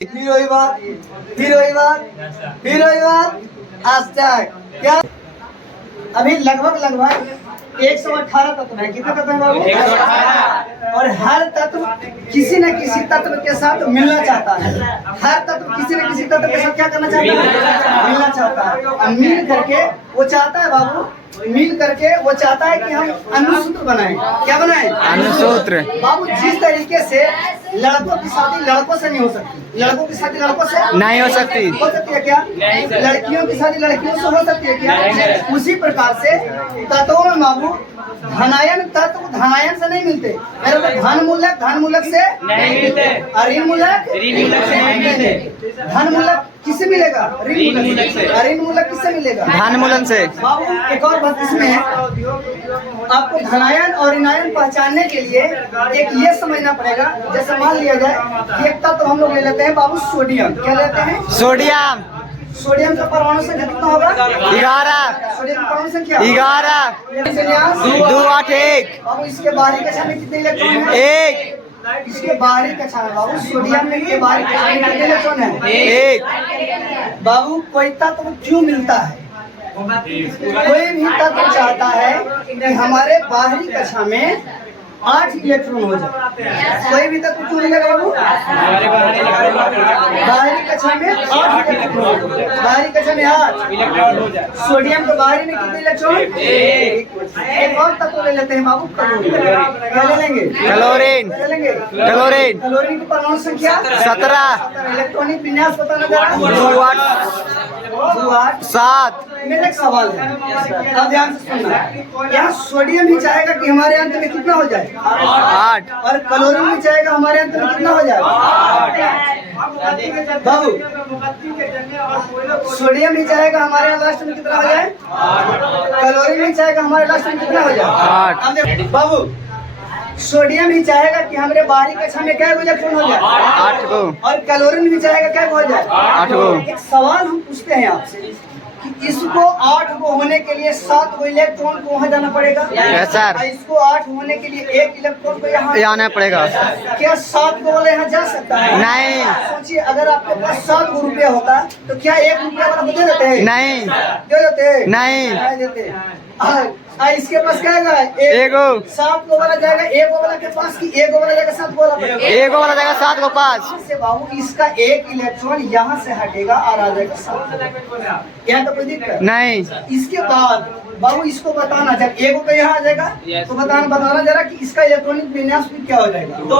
फिर वही बात, फिर वही बात, फिर वही बात। hashtag क्या अभी लगभग 118 तत्व है। कितने तत्व है बाबू? 118। और हर तत्व किसी न किसी तत्व के साथ मिलना चाहता है। हर तत्व किसी न किसी तत्व के साथ क्या करना चाहता है? मिलना चाहता है। और मिल करके वो चाहता है बाबू, मिल करके वो चाहता है कि हम अनुसूत्र बनाएं। क्या बनाएं? अनुसूत्र। बाबू जिस तरीके से लड़कों की शादी लड़कों से नहीं हो सकती, लड़कों की शादी लड़कों से नहीं हो सकती है क्या? लड़कियों की शादी लड़कियों से हो सकती है क्या? उसी प्रकार से तत्वों में बाबू धनायन तत्व धनायन से नहीं मिलते। धन मूलक से नहीं मिलते, ऋण मूलक से नहीं मिलते। धन मूलक किससे मिलेगा? ऋण मूलक से। ऋण मूलक किससे मिलेगा? धन मूलन से। बाबू एक और बात इसमें आपको धनायन और ऋणायन पहचानने के लिए एक ये समझना पड़ेगा। जैसे मान लिया जाए कि एक तत्व हम लोग ले लेते हैं बाबू सोडियम। क्या लेते हैं? सोडियम। सोडियम का परमाणु संख्या कितना होगा? 11। सोडियम परमाणु संख्या 11। 2 8 1। बाबू इसके बाहरी कक्षा में कितने इलेक्ट्रॉन है? 1। इसके बाहरी कक्षा में बाबू सोडियम में के बाहरी कक्षा में कितने इलेक्ट्रॉन है? 1। बाबू कोई तत्व क्यों मिलता है? कोई भी तत्व चाहता है कि हमारे बाहरी कक्षा में 8 इलेक्ट्रॉन हो जाए। कोई भी तत्व क्यों मिलेगा बाबू? बाहरी कक्षा में 8 इलेक्ट्रॉन, बाहरी कक्षा में 8 इलेक्ट्रॉन हो जाए। सोडियम के बाहरी में कितने इलेक्ट्रॉन? 1। एक और तत्व ले लेते हैं बाबू, क्लोरीन। क्या ले लेंगे? क्लोरीन। क्लोरीन की परमाणु संख्या 17। इलेक्ट्रॉनिक विन्यास बताना जरा। 2 8 7। मेरा एक सवाल है, अब ध्यान से सुनना। यहाँ सोडियम ही चाहेगा कि हमारे अंत में कितना हो जाए? 8। और क्लोरीन भी चाहेगा हमारे अंत में कितना हो जाए? 8। बाबू सोडियम ही चाहेगा हमारे लास्ट में कितना हो जाए? 8। क्लोरीन भी चाहेगा हमारे लास्ट में कितना हो जाए? 8। बाबू सोडियम ही चाहेगा कि हमारे बाहरी कक्षा में क्या इलेक्ट्रॉन हो जाए? 8 को। और क्लोरीन भी चाहेगा क्या हो जाए? 8 को। एक सवाल हम पूछते हैं आपसे कि इसको 8 को होने के लिए 7 को इलेक्ट्रॉन को वहाँ जाना पड़ेगा। सर। इसको 8 होने के लिए 1 इलेक्ट्रॉन को यहाँ आना पड़ेगा। क्या 7 को वाला यहाँ जा सकता है? नहीं। सोचिए अगर आपके पास 7 रुपया होता तो क्या 1 रुपया वाला दे देते हैं? नहीं। दे देते? नहीं देते। इसके पास क्या है? 1। 7 को वाला जाएगा 1 वाला के पास कि 1 वाला जाएगा 7 को वाला? 1 वाला जाएगा 7 को पास से। बाबू इसका 1 इलेक्ट्रॉन यहाँ से हटेगा और आ जाएगा 7। यहाँ तो कोई दिक्कत नहीं। इसके बाद बाबू इसको बताना जब 1 को यहाँ आ जाएगा तो बताना जरा कि इसका इलेक्ट्रॉनिक विन्यास क्या हो जाएगा? 2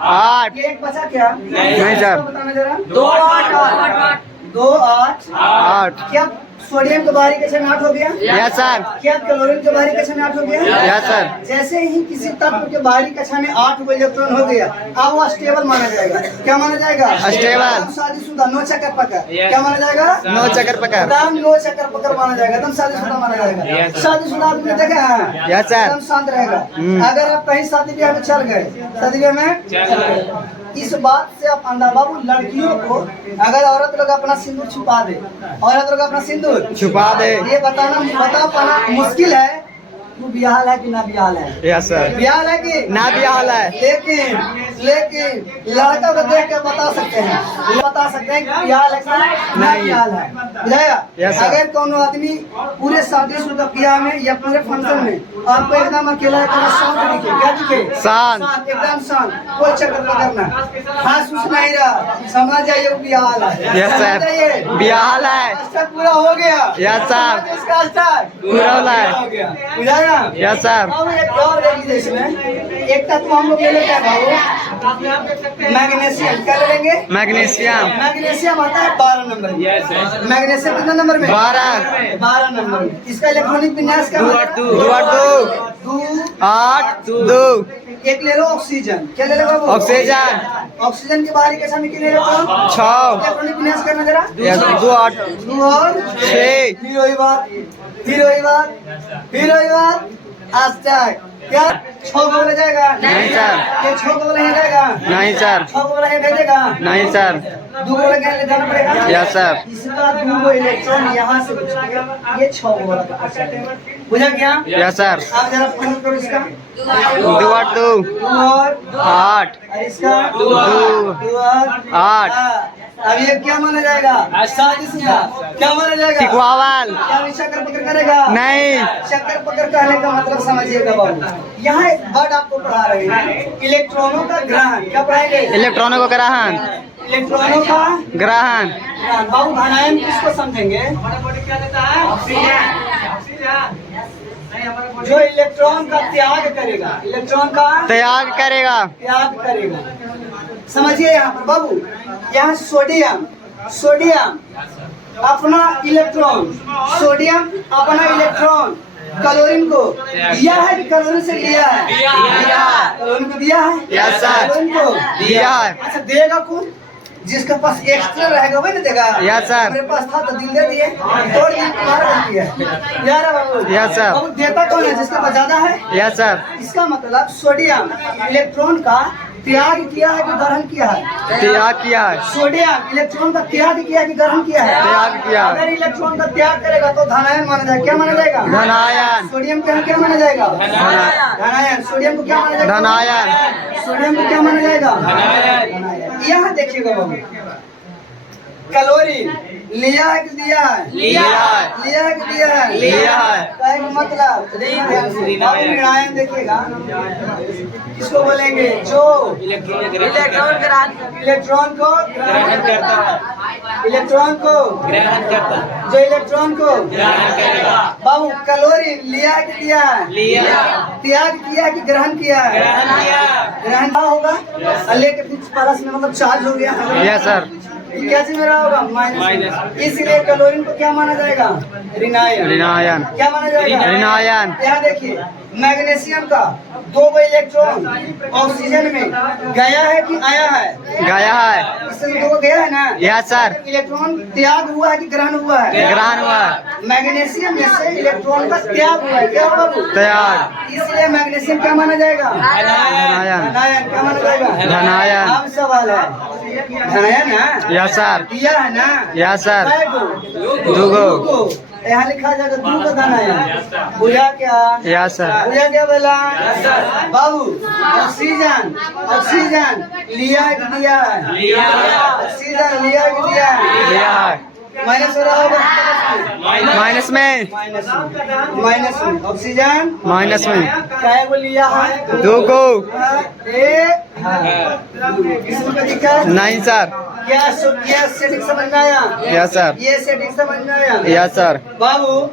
8। ये एक बचा क्या? नहीं सर। बताना जरा। 2 8 2 8 8। क्या सोडियम के बाहरी कक्षा में 8 हो गया? Yes sir. क्या क्लोरीन के बाहरी कक्षा में 8 हो गया? Yes sir. जैसे ही किसी तत्व के बाहरी कक्षा में 8 इलेक्ट्रॉन हो गया अब वो स्टेबल माना जाएगा। क्या माना जाएगा? स्टेबल। शादीशुदा, नो चक्कर पकड़। क्या माना जाएगा? नो चक्कर पकड़। नो चक्कर पकड़ माना जाएगा, एकदम शादीशुदा माना जाएगा। शादीशुदा आदमी देखे हैं? Yes sir. एकदम शांत रहेगा। अगर आप कहीं शादी ब्याह में चल गए, शादी ब्याह में इस बात से आप अंधा बाबू लड़कियों को अगर औरत लोग अपना सिंदूर छुपा दे, औरत लोग अपना सिंदूर छुपा दे, ये बता पाना मुश्किल है वो बिहाल है कि ना बिहाल है? Yes sir. बिहाल है कि ना बिहाल है? लेकिन लड़का को देख के बता सकते हैं कि बिहाल है कि ना बिहाल है। बुझाया? अगर कोनो आदमी पूरे शादीशुदा ब्याह में या पूरे फंक्शन में आपको एकदम अकेला शांत दिखे, क्या दिखे? शांत, एकदम शांत, कोई चक्कर पकड़ना, हंस उस नहीं रहा, समझ जाइए वो बिहाल है। यस सर, बिहाल है। पूरा हो गया? यस सर, इसका पूरा हो गया। बुझाया? Yes sir. एक और एक तत्व हम लोग ले लेते हैं बाबू, मैग्नीशियम। क्या ले लेंगे? मैग्नीशियम आता है 12 नंबर में। मैग्नीशियम कितना नंबर में? 12 नंबर में। इसका इलेक्ट्रॉनिक विन्यास क्या? 2 8 2। एक ले लो ऑक्सीजन। क्या ले लो? ऑक्सीजन के बाहरी कक्षा में कितने इलेक्ट्रॉन? 6। इलेक्ट्रॉनिक विन्यास करना जरा। 2 8 2 और 6। फिर वही बात। hashtag क्या 6 को बोला जाएगा? नहीं सर। क्या 6 को बोला जाएगा? नहीं सर। 6 को बोला भेजेगा? नहीं सर। दो वाला क्या ले जाना पड़ेगा? Yes sir. इसका दो इलेक्ट्रॉन यहाँ से ये 6 वाला का बुझा क्या? Yes sir. आप जरा फोन करो इसका 2 और 2 और 8 और इसका 2 और 8 अब ये क्या माना जाएगा? क्या माना जाएगा? इक्वावल क्या भी शक्कर पकड़ करेगा? नहीं। शक्कर पकड़ कहने का मतलब समझिएगा बाबू, यहाँ एक वर्ड आपको पढ़ा रहे हैं, इलेक्ट्रॉनों का ग्रहण। क्या पढ़ाएंगे? इलेक्ट्रॉनों को ग्रहण इलेक्ट्रॉनों का ग्रहण। बाबू धनायन किसको समझेंगे? जो इलेक्ट्रॉन का त्याग करेगा, इलेक्ट्रॉन का त्याग करेगा। त्याग करेगा। समझिए यहाँ पर बाबू, यहाँ सोडियम अपना इलेक्ट्रॉन, सोडियम अपना इलेक्ट्रॉन क्लोरीन को दिया है कि क्लोरीन से लिया है? क्लोरीन को दिया है। Yes sir. क्लोरीन को दिया है। अच्छा देगा कौन? जिसके पास एक्स्ट्रा रहेगा वही ना देगा। Yes sir. मेरे पास था तो दिल दे दिए, तोड़ दिए, तुम्हारा गलती है यार बाबू। Yes sir. बाबू देता कौन है? जिसके पास ज्यादा है। Yes sir. इसका मतलब सोडियम इलेक्ट्रॉन का त्याग किया है कि ग्रहण किया है? त्याग किया है। सोडियम इलेक्ट्रॉन का त्याग किया है कि ग्रहण किया है? त्याग किया। अगर इलेक्ट्रॉन का त्याग करेगा तो धनायन माना जाएगा। क्या माना जाएगा? धनायन। सोडियम को क्या माना जाएगा? धनायन। सोडियम को क्या माना जाएगा? धनायन। सोडियम को क्या माना जाएगा? धनायन। यहाँ देखिएगा बाबू, क्लोरीन लिया है कि दिया है? लिया है। लिया है कि दिया है? लिया है। कहने का मतलब निर्णायन देखिएगा, किसको बोलेंगे? जो इलेक्ट्रॉन को ग्रहण करता है, इलेक्ट्रॉन को ग्रहण करता है, जो इलेक्ट्रॉन को ग्रहण करेगा। बाबू क्लोरीन लिया है कि दिया है? लिया। त्याग किया है कि ग्रहण किया है? ग्रहण क्या होगा? लेके फिर प्लस में मतलब चार्ज हो गया। Yes sir. क्या चीज में रहा होगा? माइनस। इसलिए क्लोरीन को क्या माना जाएगा? ऋणायन। ऋणायन। क्या माना जाएगा? ऋणायन। यहाँ देखिए, मैग्नीशियम का 2 इलेक्ट्रॉन ऑक्सीजन में गया है कि आया है? गया है। इससे 2 गया है ना? Yes sir. इलेक्ट्रॉन त्याग हुआ है कि ग्रहण हुआ है? ग्रहण हुआ है। मैग्नीशियम में से इलेक्ट्रॉन का त्याग हुआ है। क्या हुआ? त्याग। इसलिए मैग्नीशियम क्या माना जाएगा? धनायन। धनायन। क्या माना जाएगा? धनायन। अब सवाल है, धनायन है? Yes sir. दिया है ना? Yes sir. 2 यहाँ लिखा जाएगा 2 का धनायन। बुझा क्या? Yes sir. बुझा क्या बोला? बाबू ऑक्सीजन लिया है कि दिया है? ऑक्सीजन लिया है कि दिया है? लिया है। माइनस हो रहा होगा। माइनस में। माइनस में ऑक्सीजन माइनस में। क्या को लिया है? 2 को। इसमें कोई दिक्कत नहीं सर। क्या सेटिंग समझ में आया? Yes sir. ये सेटिंग समझ में आया? Yes sir. बाबू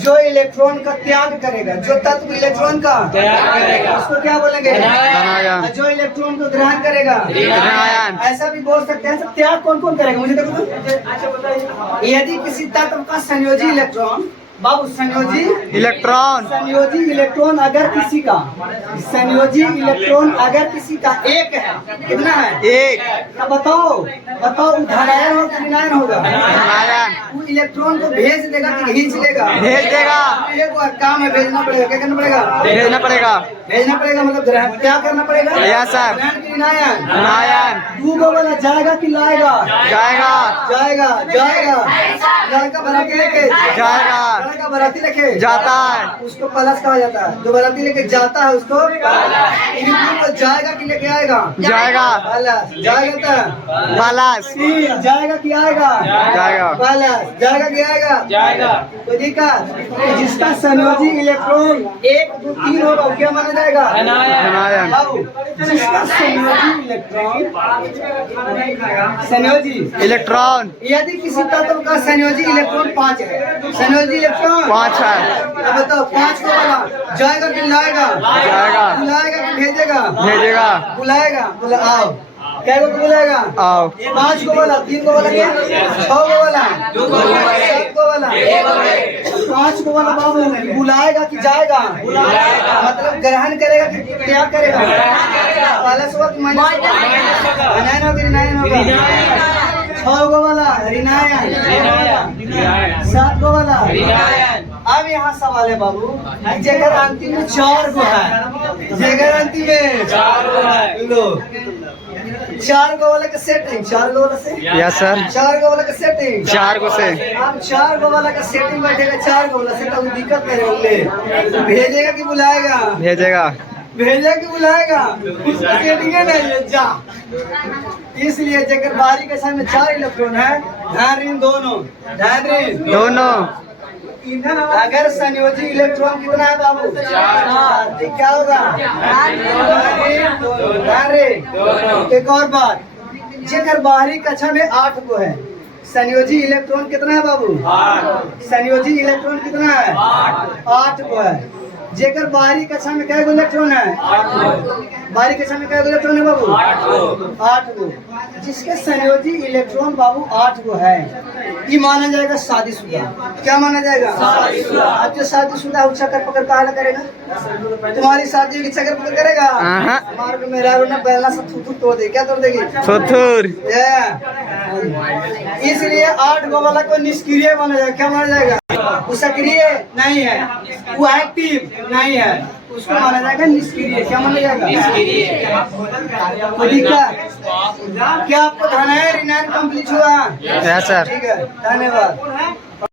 जो इलेक्ट्रॉन का त्याग करेगा, जो तत्व इलेक्ट्रॉन का त्याग करेगा, उसको क्या बोलेंगे? धनायन। जो इलेक्ट्रॉन को ग्रहण करेगा, धनायन। ऐसा भी बोल सकते हैं। त्याग कौन कौन करेगा मुझे देखो तो। यदि किसी तत्व का संयोजी इलेक्ट्रॉन, बाबू संयोजी इलेक्ट्रॉन अगर किसी का एक है, कितना है? एक। तो बताओ धनायन हो कि ऋणायन होगा? धनायन। वो इलेक्ट्रॉन को भेज देगा कि खींच लेगा? भेज देगा। एक बार काम है, भेजना पड़ेगा। क्या करना पड़ेगा? भेजना पड़ेगा। भेजना पड़ेगा मतलब ग्रहण क्या करना पड़ेगा? Yes sir. ऋणायन। 2 वाला जाएगा कि लाएगा? जाएगा। लड़का बराती लेके जाएगा। लड़का बराती लेके जाता है। उसको प्लस कहा जाता है। जो बराती लेके जाता है उसको तो जाएगा कि लेके आएगा? जाएगा। जाएगा प्लस। जाएगा कि आएगा? जाएगा। प्लस जाएगा कि आएगा? कोई दिक्कत? जिसका संयोजी इलेक्ट्रॉन 1, 2, 3 होगा क्या माना जाएगा? धनायन। जिसका संयोजी इलेक्ट्रॉन यदि किसी तत्व का संयोजी इलेक्ट्रॉन 5 है, संयोजी इलेक्ट्रॉन 5 है। अब बताओ 5 को वाला जाएगा कि लाएगा? जाएगा। बुलाएगा कि भेजेगा? भेजेगा। बुलाएगा। आओ क्या को बुलाएगा? आओ। 5 को वाला, 3 को वाला, 6 को वाला, 7 को वाला, 5 को वाला बाबू बुलाएगा कि जाएगा? मतलब ग्रहण करेगा कि क्या करेगा? प्लस होगा कि माइनस होगा? 6 को वाला ऋणायन, 7 को वाला ऋणायन। अब यहाँ सवाल है बाबू, जगह अंतिम में 4 को है, जगह अंतिम में 4 को है। लो 4 गो वाला का सेटिंग, 4 गो वाला से यस सर। 4 गो वाला का सेटिंग, 4 को से आप 4 गो वाला का सेटिंग बैठेगा 4 गो वाला से तो दिक्कत करे ले भेजेगा कि बुलाएगा, भेजेगा। भेजा कि बुलाएगा, उसका सेटिंग है नहीं है जा। इसलिए जेकर बाहरी के सामने 4 इलेक्ट्रॉन है, ध्यान रीन दोनों, ध्यान रीन दोनों। अगर संयोजी इलेक्ट्रॉन कितना है बाबू? 4। तो क्या होगा? एक और बात, जेकर बाहरी कक्षा में 8 को है, संयोजी इलेक्ट्रॉन कितना है बाबू? 8। संयोजी इलेक्ट्रॉन कितना है? 8 को है। जेकर बाहरी कक्षा में क्या इलेक्ट्रॉन है? 8। बाहरी कक्षा में क्या इलेक्ट्रॉन है बाबू? 8 को। जिसके संयोजी इलेक्ट्रॉन बाबू 8 को है, ये माना जाएगा शादीशुदा। क्या माना जाएगा? शादीशुदा। आज जो शादीशुदा है चक्कर पकड़ कहा ना करेगा? तुम्हारी शादी होगी चक्कर पकड़ करेगा? मार्ग में ना बैलना से थूथू तोड़ दे। क्या तोड़ देगी? थुथुर। इसलिए 8 गो वाला को निष्क्रिय माना जाएगा। क्या माना जाएगा? वो सक्रिय नहीं है, वो एक्टिव नहीं है, उसको माना जाएगा निष्क्रिय। क्या माना जाएगा? निष्क्रिय। क्या आपको ध्यान है? ऋणान कंप्लीट हुआ? Yes sir. ठीक है, धन्यवाद।